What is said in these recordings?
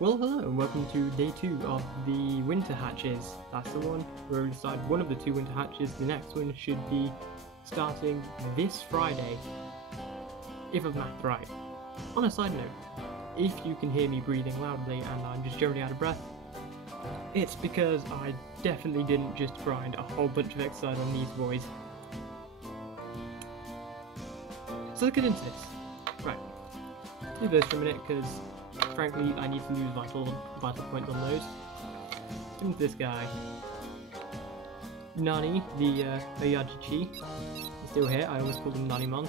Well, hello and welcome to day 2 of the winter hatches. That's the one where we decided one of the 2 winter hatches. The next one should be starting this Friday, if I've mapped right. On a side note, if you can hear me breathing loudly and I'm just generally out of breath, it's because I definitely didn't just grind a whole bunch of exercise on these boys. So let's get into this. Right, do this for a minute because frankly, I need to lose vital points on those. Into this guy. Nani, the Oyajichi, is still here. I always call him Nanimon.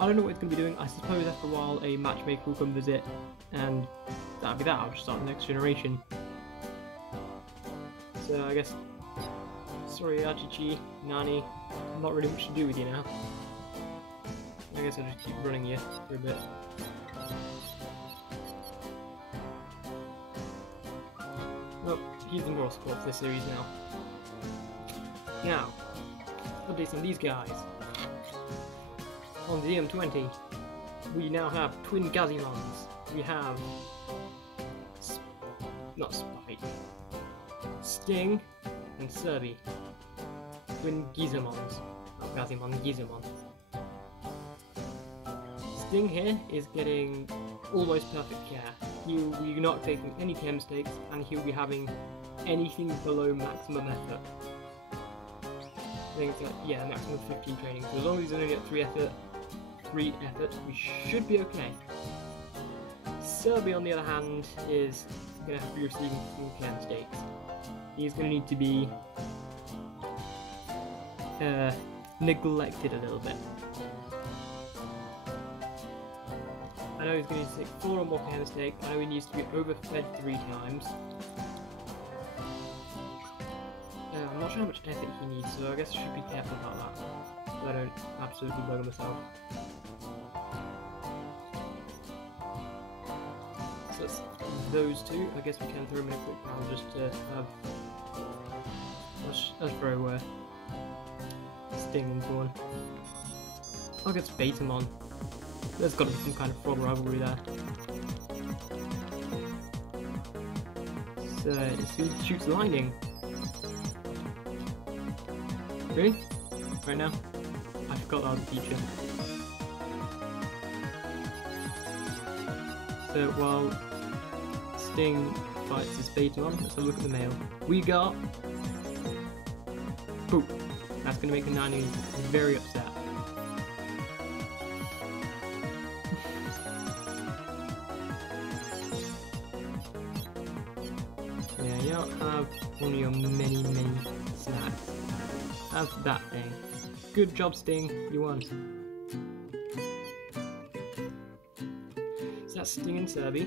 I don't know what he's going to be doing. I suppose after a while a matchmaker will come visit, and that'll be that. I'll just start the next generation. So I guess, sorry Oyajichi, Nani, not really much to do with you now. I guess I'll just keep running you for a bit. Oh, he's the moral support for this series now. Now, updates on these guys. On the M20, we now have twin Gazimons. We have not Spike, Sting, and Serby. Twin Gizamons. Not Gazimon, Gizamon. Sting here is getting almost perfect care. He'll be not taking any care mistakes, and he'll be having anything below maximum effort. I think it's like, yeah, maximum 15 training. So as long as he's only at 3 effort, we should be okay. Serby, on the other hand, is going to have to be receiving some care mistakes. He's going to need to be neglected a little bit. I know he's going to take 4 or more care mistakes. I know he needs to be overfed 3 times. I'm not sure how much effort he needs, so I guess I should be careful about that, so I don't absolutely blow myself. So that's those 2. I guess we can throw them in a quick round just to have... Let's throw Sting into one. I'll get Betamon. There's got to be some kind of frog rivalry there. So, who shoots lightning? Really? Right now? I forgot that was a feature. So, while Sting fights his Betamon, let's have a look at the mail. We got... Poop. That's going to make a Nani very upset. Yeah, you don't have one of your many snacks. Have that thing. Good job, Sting. You won. So that's Sting and Serby.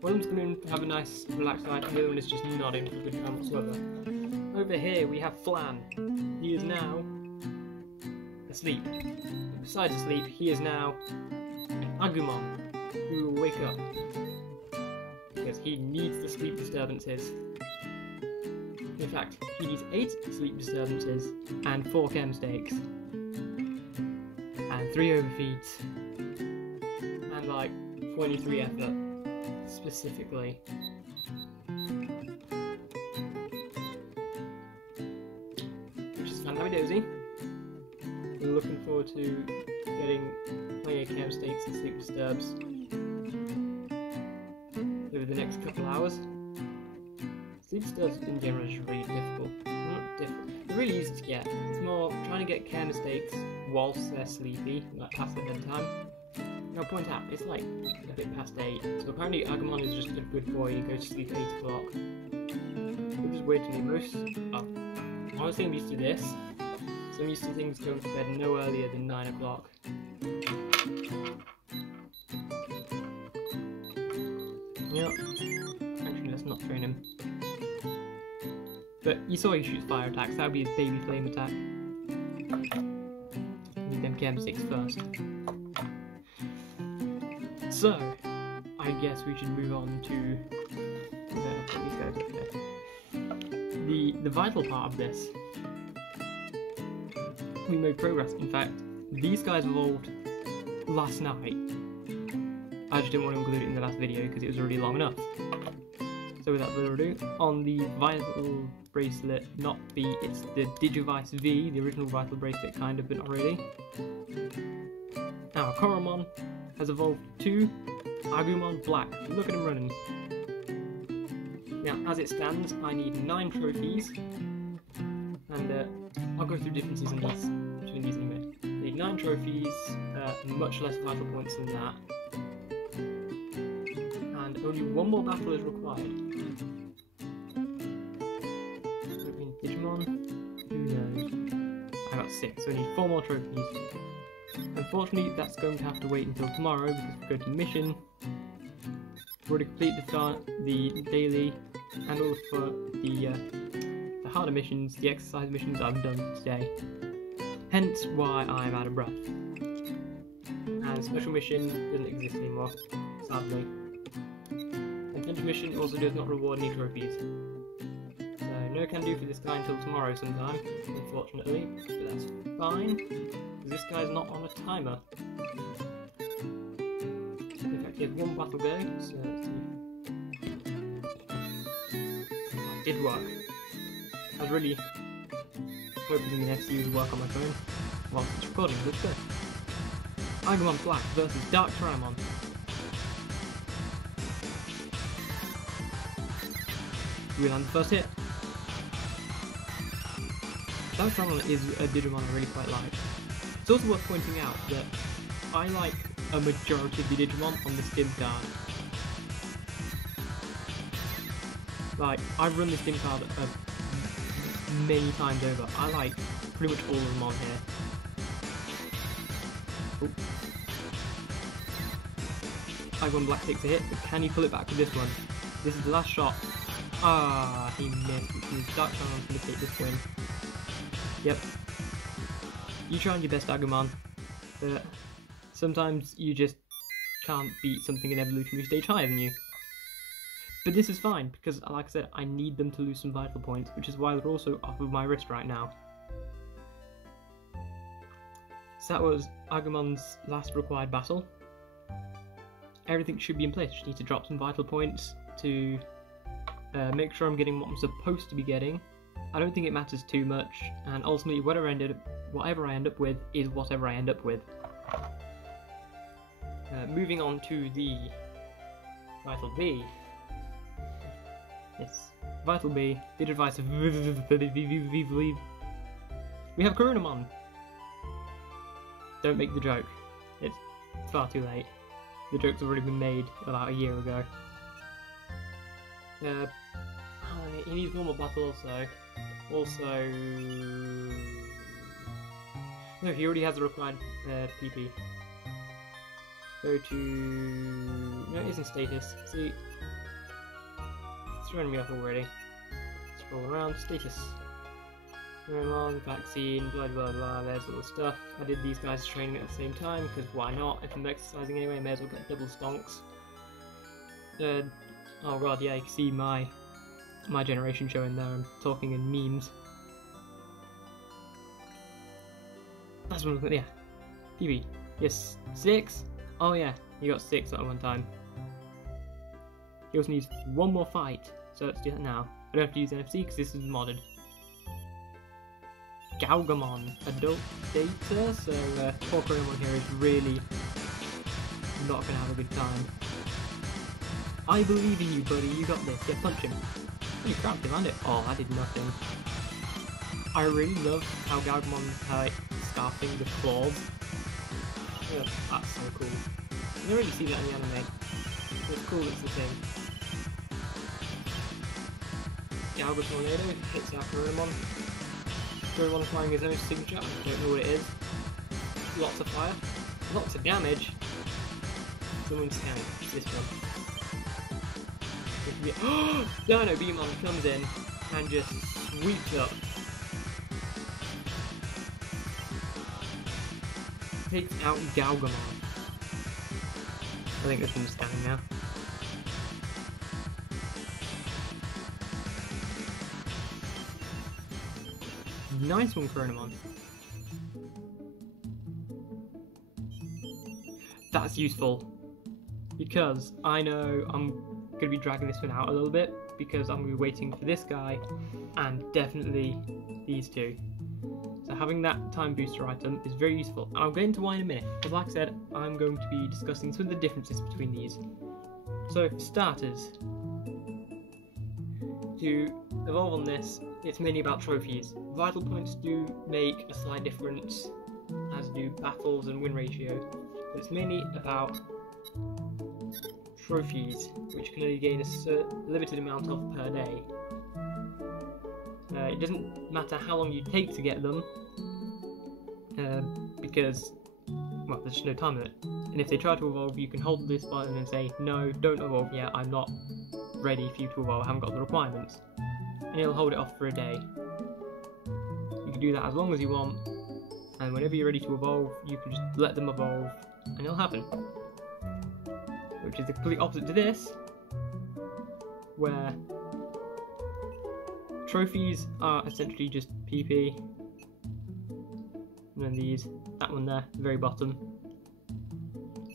One of them's going to have a nice relaxed night, and the other one is just not in for a good time whatsoever. Over here we have Flan. He is now asleep. Besides asleep, he is now an Agumon who will wake up. Because he needs the sleep disturbances. In fact, he needs 8 sleep disturbances and 4 care mistakes. And 3 overfeeds. And like 23 effort, specifically. Which is fantabby-dozy. We're looking forward to getting plenty of care mistakes and sleep disturbs over the next couple hours. Sleep disturbs in general is really difficult. Not difficult. They're really easy to get. It's more trying to get care mistakes whilst they're sleepy, like past their bedtime. And I'll point out, it's like a bit past 8. So apparently Agumon is just a good boy, he goes to sleep at 8 o'clock. Which is weird to me. Honestly, I'm used to this. So I'm used to things going to bed no earlier than 9 o'clock. Yep. Actually, let's not train him. But you saw he shoots fire attacks, that would be his baby flame attack. Need them care mistakes first. So, I guess we should move on to these guys up here. The vital part of this. We made progress. In fact, these guys evolved last night. I just didn't want to include it in the last video because it was already long enough. So without further ado, on the Vital Bracelet, it's the Digivice V, the original Vital Bracelet kind of, but not really. Now, Koromon has evolved to Agumon Black. Look at him running. Now, as it stands, I need 9 trophies, and I'll go through differences in these, between these in a minute. I need 9 trophies, much less vital points than that, and only 1 more battle is required. Digimon? Who knows? I got 6, so I need 4 more trophies. Unfortunately, that's going to have to wait until tomorrow because we go to mission. We've already completed the daily and all the harder missions, the exercise missions I've done today. Hence why I'm out of breath. And special mission doesn't exist anymore, sadly. And finish mission also does not reward any trophies. No can do for this guy until tomorrow sometime, unfortunately, but that's fine, because this guy's not on a timer. In fact, he has 1 battle go, so let's see. Oh, it did work. I was really hoping the FC would work on my phone whilst it's recording, but it's good. Agumon Black versus Dark Tyrannon. We land the first hit. Dark Tyrannon is a Digimon I really quite like. It's also worth pointing out that I like a majority of the Digimon on the Stim card. Like, I've run the Stim card many times over. I like pretty much all of them on here. Oh. Agumon Black takes a hit, but can he pull it back with this one? This is the last shot. Ah, he missed, which means Dark Tyrannon's going to take this win. Yep. You tried your best, Agumon, but sometimes you just can't beat something in evolutionary stage higher than you. But this is fine, because like I said, I need them to lose some vital points, which is why they're also off of my wrist right now. So that was Agumon's last required battle. Everything should be in place. Just need to drop some vital points to make sure I'm getting what I'm supposed to be getting. I don't think it matters too much, and ultimately whatever I end up with is whatever I end up with. Moving on to the Vital B. Yes, Vital B, Digivice. We have Koromon. Don't make the joke. It's far too late. The joke's already been made about a year ago. He needs one more battle also. No, he already has the required PP. Go to... No, it isn't status. See? It's throwing me off already. Scroll around, status. Koromon, vaccine, blah blah blah, there's all the stuff. I did these guys training at the same time, because why not? If I'm exercising anyway, I may as well get double stonks. Oh god, yeah, you can see my generation showing there. I'm talking in memes. That's one, yeah. PB. Yes, 6? Oh yeah, you got 6 at one time. He also needs 1 more fight, so let's do that now. I don't have to use NFC because this is modded. Gaugamon, adult data, so poor Koromon here is really not going to have a good time. I believe in you, buddy, you got this. Yeah, punch him. You crapped him, and it. Oh, I did nothing. I really love how Gaugamon scarfing the claws. Yeah, that's so cool. You don't really see that in the anime. It's cool, it's the thing. Gauga Tornado hits our Koromon. Koromon flying his own signature, I don't know what it is. Lots of fire, lots of damage. Someone's scanning. It's this one. Dino Beamon comes in and just sweeps up. Takes out Gaugamon. I think this one's scanning now. Nice one, Koromon. That's useful. because I know I'm going to be dragging this one out a little bit, because I'm going to be waiting for this guy and definitely these two. So having that time booster item is very useful, and I'll get into why in a minute, because like I said, I'm going to be discussing some of the differences between these. So for starters, to evolve on this, it's mainly about trophies. Vital points do make a slight difference, as do battles and win ratio, but it's mainly about trophies, which can only gain a limited amount of per day. It doesn't matter how long you take to get them, because, well, there's just no time limit. And if they try to evolve, you can hold this button and say, no, don't evolve yet, I'm not ready for you to evolve, I haven't got the requirements. And it'll hold it off for a day. You can do that as long as you want, and whenever you're ready to evolve, you can just let them evolve, and it'll happen. Which is the complete opposite to this, where trophies are essentially just PP, and then that one there, the very bottom.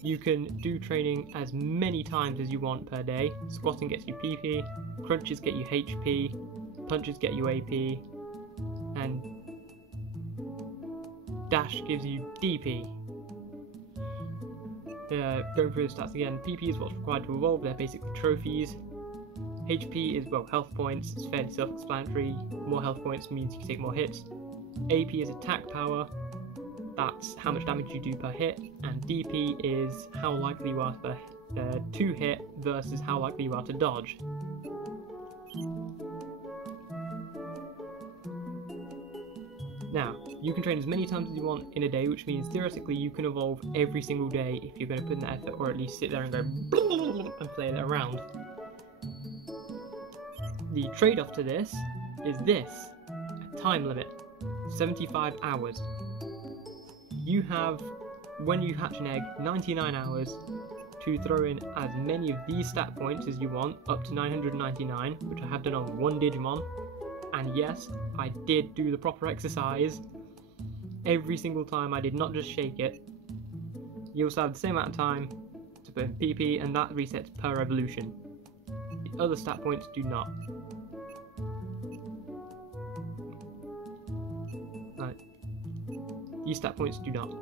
You can do training as many times as you want per day. Squatting gets you PP, crunches get you HP, punches get you AP, and dash gives you DP. Going through the stats again, PP is what's required to evolve, they're basically trophies. HP is, well, health points, it's fairly self-explanatory. More health points means you can take more hits. AP is attack power, that's how much damage you do per hit, and DP is how likely you are to hit versus how likely you are to dodge. Now, you can train as many times as you want in a day, which means theoretically you can evolve every single day if you're going to put in that effort, or at least sit there and go and play it around. The trade-off to this is this, a time limit, 75 hours. You have, when you hatch an egg, 99 hours to throw in as many of these stat points as you want, up to 999, which I have done on one Digimon. And yes, I did do the proper exercise every single time, I did not just shake it. You also have the same amount of time to put in PP, and that resets per evolution. The other stat points do not. These stat points do not.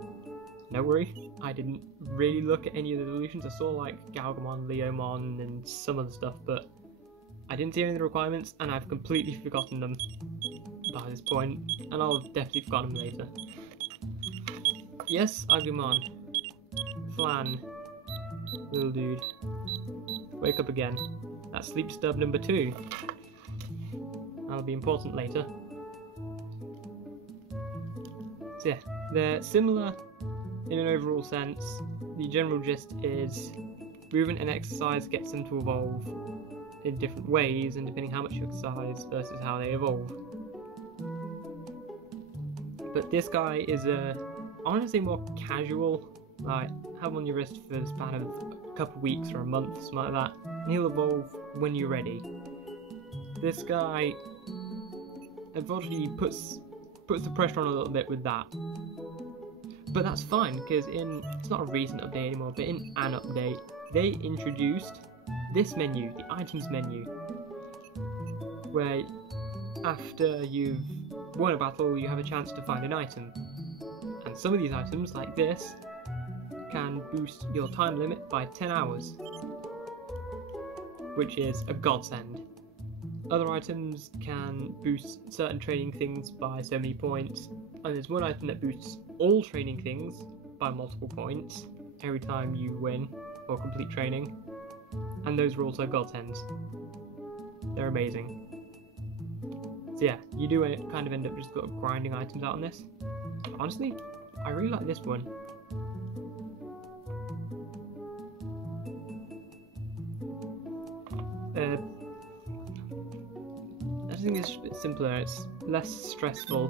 No worry, I didn't really look at any of the evolutions. I saw like Galgamon, Leomon, and some other stuff, but I didn't see any of the requirements, and I've completely forgotten them by this point, and I'll definitely forget them later. Yes, Agumon. Flan. Little dude. Wake up again. That's sleep disturb number 2. That'll be important later. So yeah, they're similar in an overall sense. The general gist is movement and exercise gets them to evolve in different ways, and depending how much you exercise versus how they evolve. But this guy is I want to say more casual, like have him on your wrist for the span of a couple weeks or a month, something like that, and he'll evolve when you're ready. This guy unfortunately puts the pressure on a little bit with that. But that's fine, because it's not a recent update anymore, but in an update, they introduced this menu, the items menu, where after you've won a battle, you have a chance to find an item. And some of these items, like this, can boost your time limit by 10 hours, which is a godsend. Other items can boost certain training things by so many points, and there's one item that boosts all training things by multiple points every time you win or complete training, and those are also godsends. They're amazing. So yeah, you do kind of end up just grinding items out on this. But honestly, I really like this one. I think it's a bit simpler, it's less stressful.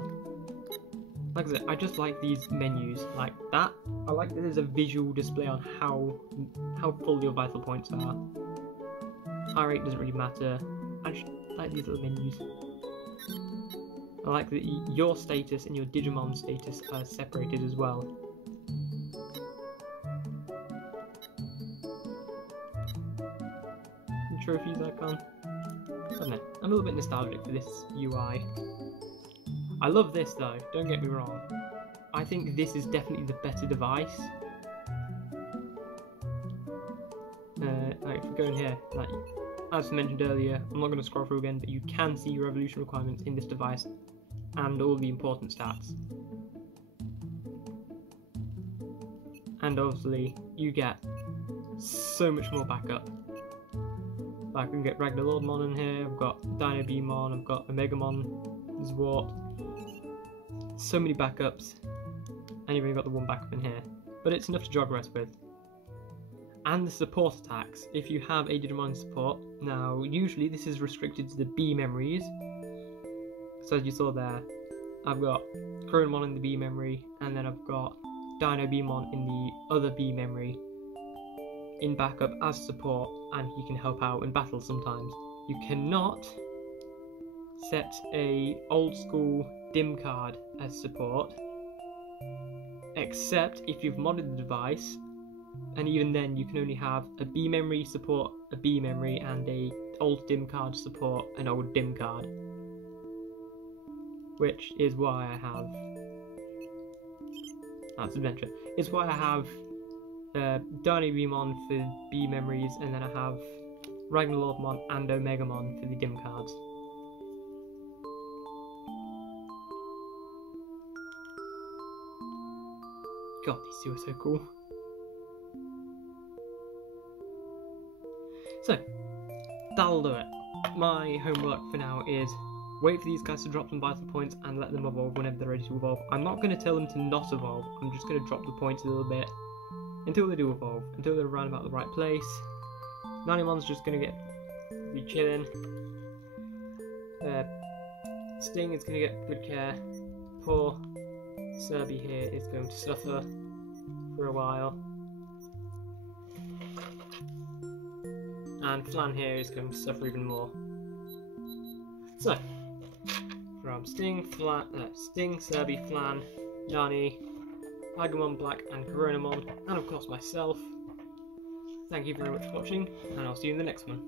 Like I said, I just like these menus like that. I like that there's a visual display on how full your vital points are. Heart rate doesn't really matter. I just like these little menus. I like that your status and your Digimon status are separated as well. trophies icon. I don't know, I'm a little bit nostalgic for this UI. I love this though, don't get me wrong. I think this is definitely the better device. Like if we go in here, like as mentioned earlier, I'm not going to scroll through again, but you can see your evolution requirements in this device and all the important stats. And obviously, you get so much more backup. Like, I can get Ragnar Lordmon in here, I've got Dino Beamon, I've got Omegamon, Zwart. So many backups, and you've only got the one backup in here. But it's enough to jog rest with. And the support attacks, if you have a Digimon support, now usually this is restricted to the B memories. So as you saw there, I've got Chronomon in the B memory, and then I've got Dino Beamon in the other B memory in backup as support, and he can help out in battle sometimes. You cannot set a old school dim card as support, except if you've modded the device, and even then you can only have a B memory support a B memory and a old dim card support an old dim card, which is why I have that's adventure. It's why I have Dino Beamon for B memories, and then I have Ragnar Lordmon and Omegamon for the dim cards. God, these two are so cool. So, that'll do it. My homework for now is wait for these guys to drop some vital points and let them evolve whenever they're ready to evolve. I'm not going to tell them to not evolve, I'm just going to drop the points a little bit until they do evolve, until they're around about the right place. Nanimon's just going to be chilling. Sting is going to get good care. Poor Serby here is going to suffer for a while. And Flan here is going to suffer even more. So, from Sting, Serby, Flan, Nani, Agumon Black and Coronamon, and of course myself, thank you very much for watching, and I'll see you in the next one.